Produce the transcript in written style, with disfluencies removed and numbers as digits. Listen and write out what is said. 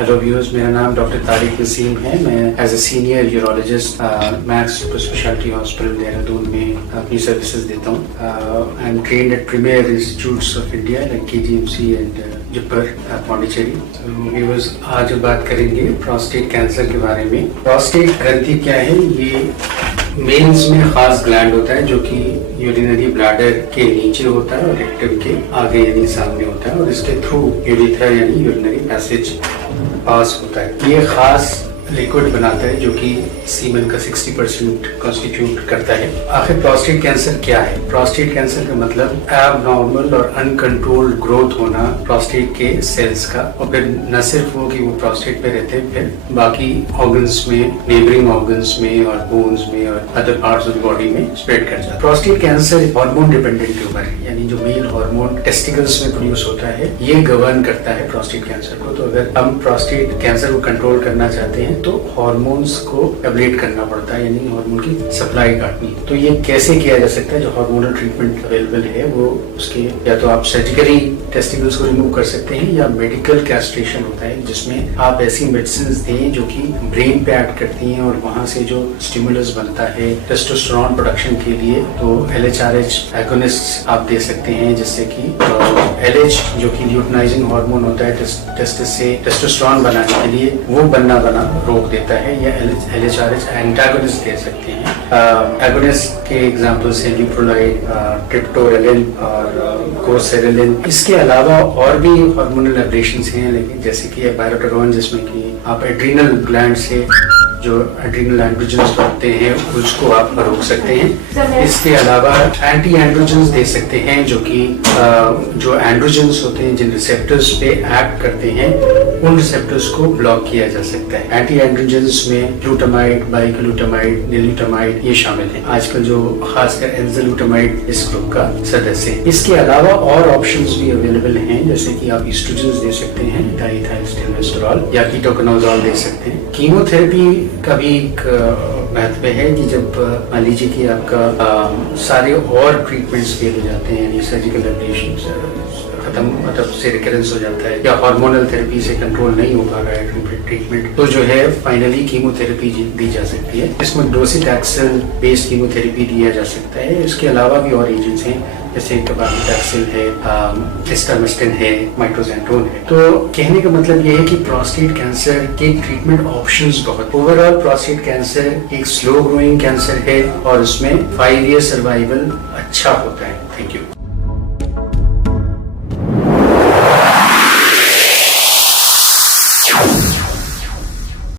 Hello viewers, मेरा नाम doctor Tariq Naseem है। मैं as a senior urologist Max super speciality hospital Dehradun में अपनी सर्विसेज देता हूँ। I am trained at premier institutes of India like KGMC and JIPMER Pondicherry. Viewers, आज बात करेंगे प्रोस्टेट कैंसर के बारे में। प्रोस्टेट ग्रंथि क्या है? ये मेल्स में खास ग्लैंड होता है जो कि यूरिनरी ब्लैडर के नीचे होता है और रेक्टम के आगे यानी सामने होता है, और इसके थ्रू यूरिथ्रा यानी यूरिनरी पैसेज पास होता है। ये खास लिक्विड बनाता है जो कि सीमन का 60% कॉन्स्टिट्यूट करता है। आखिर प्रोस्टेट कैंसर क्या है? प्रोस्टेट कैंसर का मतलब एबनॉर्मल और अनकंट्रोल्ड ग्रोथ होना प्रोस्टेट के सेल्स का, और फिर न सिर्फ वो कि वो प्रोस्टेट पे रहते हैं, फिर बाकी ऑर्गन्स में, नेबरिंग ऑर्गन्स में और बोन्स में और other parts of the body में स्प्रेड कर जाता है। Prostate cancer hormone dependent tumour है, यानी जो मेल हार्मोन टेस्टिकल्स में प्रोड्यूस होता है ये गवर्न करता है प्रोस्टेट कैंसर को। तो अगर हम प्रोस्टेट कैंसर को कंट्रोल करना चाहते हैं तो हार्मोन्स को एब्लेट करना पड़ता है, यानी हार्मोन की सप्लाई काटनी। तो ये कैसे किया जा सकता है? जो हार्मोनल ट्रीटमेंट अवेलेबल है वो उसके या तो आप सर्जिकली टेस्टिकल्स को रिमूव कर सकते हैं या मेडिकल कैस्ट्रेशन होता है जिसमें आप ऐसी मेडिसिन दें जो कि ब्रेन पे एक्ट करती हैं और वहां से जो स्टिमुलस बनता है टेस्टोस्टेरोन प्रोडक्शन के लिए, तो LHRH एगोनिस्ट आप दे सकते हैं, जिससे कि LH जो कि ल्यूटिनाइजिंग हार्मोन होता है टेस्टिस से टेस्टोस्टेरोन बनाने के लिए, वो बनना रोक देता है, या LHRH एंटागोनिस्ट दे सकते हैं। एगोनिस्ट के एग्जांपल्स हैं लिप्रोलाइड, ट्रिप्टोरेलिन और कोसेरेलिन। इसके अलावा और भी हार्मोनल एब्लेशंस हैं, लेकिन जैसे कि बायोटेरोन, जिसमें कि आप एड्रीनल ग्लैंड से जो एड्रीनल एंड्रोजन्स बनते हैं उसको आप रोक सकते हैं। इसके अलावा एंटी एंड्रोजन्स दे सकते हैं जो कि जो एंड्रोजन्स होते हैं जिन रिसेप्टर्स पे एक्ट करते हैं उन रिसेप्टर्स को ब्लॉक किया जा सकता है। एंटी एंड्रोजन्स में ग्लूटामाइड, बाइग्लूटामाइड, निलूटामाइड ये शामिल हैं। आजकल जो खासकर एंजालूटामाइड इस ग्रुप का सदस्य है। इसके अलावा और ऑप्शंस भी अवेलेबल हैं, जैसे कि आप एस्ट्रोजन्स दे सकते हैं, डाइथाइलस्टेरोल या कीटोकोनाजोल दे सकते हैं। कीमोथेरेपी का भी एक महत्व है कि जब मान लीजिए कि आपका सारे और ट्रीटमेंट्स फेल हो जाते हैं, यानी सर्जिकल एब्लेशन खत्म, मतलब से रिकरेंस हो जाता है, या हार्मोनल थेरेपी से कंट्रोल नहीं हो पा रहा है ट्रीटमेंट, तो जो है फाइनली कीमोथेरेपी दी जा सकती है। इसमें डोसीटैक्सिल बेस्ड कीमोथेरेपी दिया जा सकता है। इसके अलावा भी और एजेंट्स हैं, जैसे कार्बोटैक्सिल है, एस्टामिस्टिन है, माइट्रोजेंट्रोन है। तो कहने का मतलब ये है कि प्रोस्टेट कैंसर के ट्रीटमेंट ऑप्शंस बहुत। ओवरऑल प्रोस्टेट कैंसर एक स्लो ग्रोइंग कैंसर है और उसमें 5 ईयर सर्वाइवल अच्छा होता है। Thank you.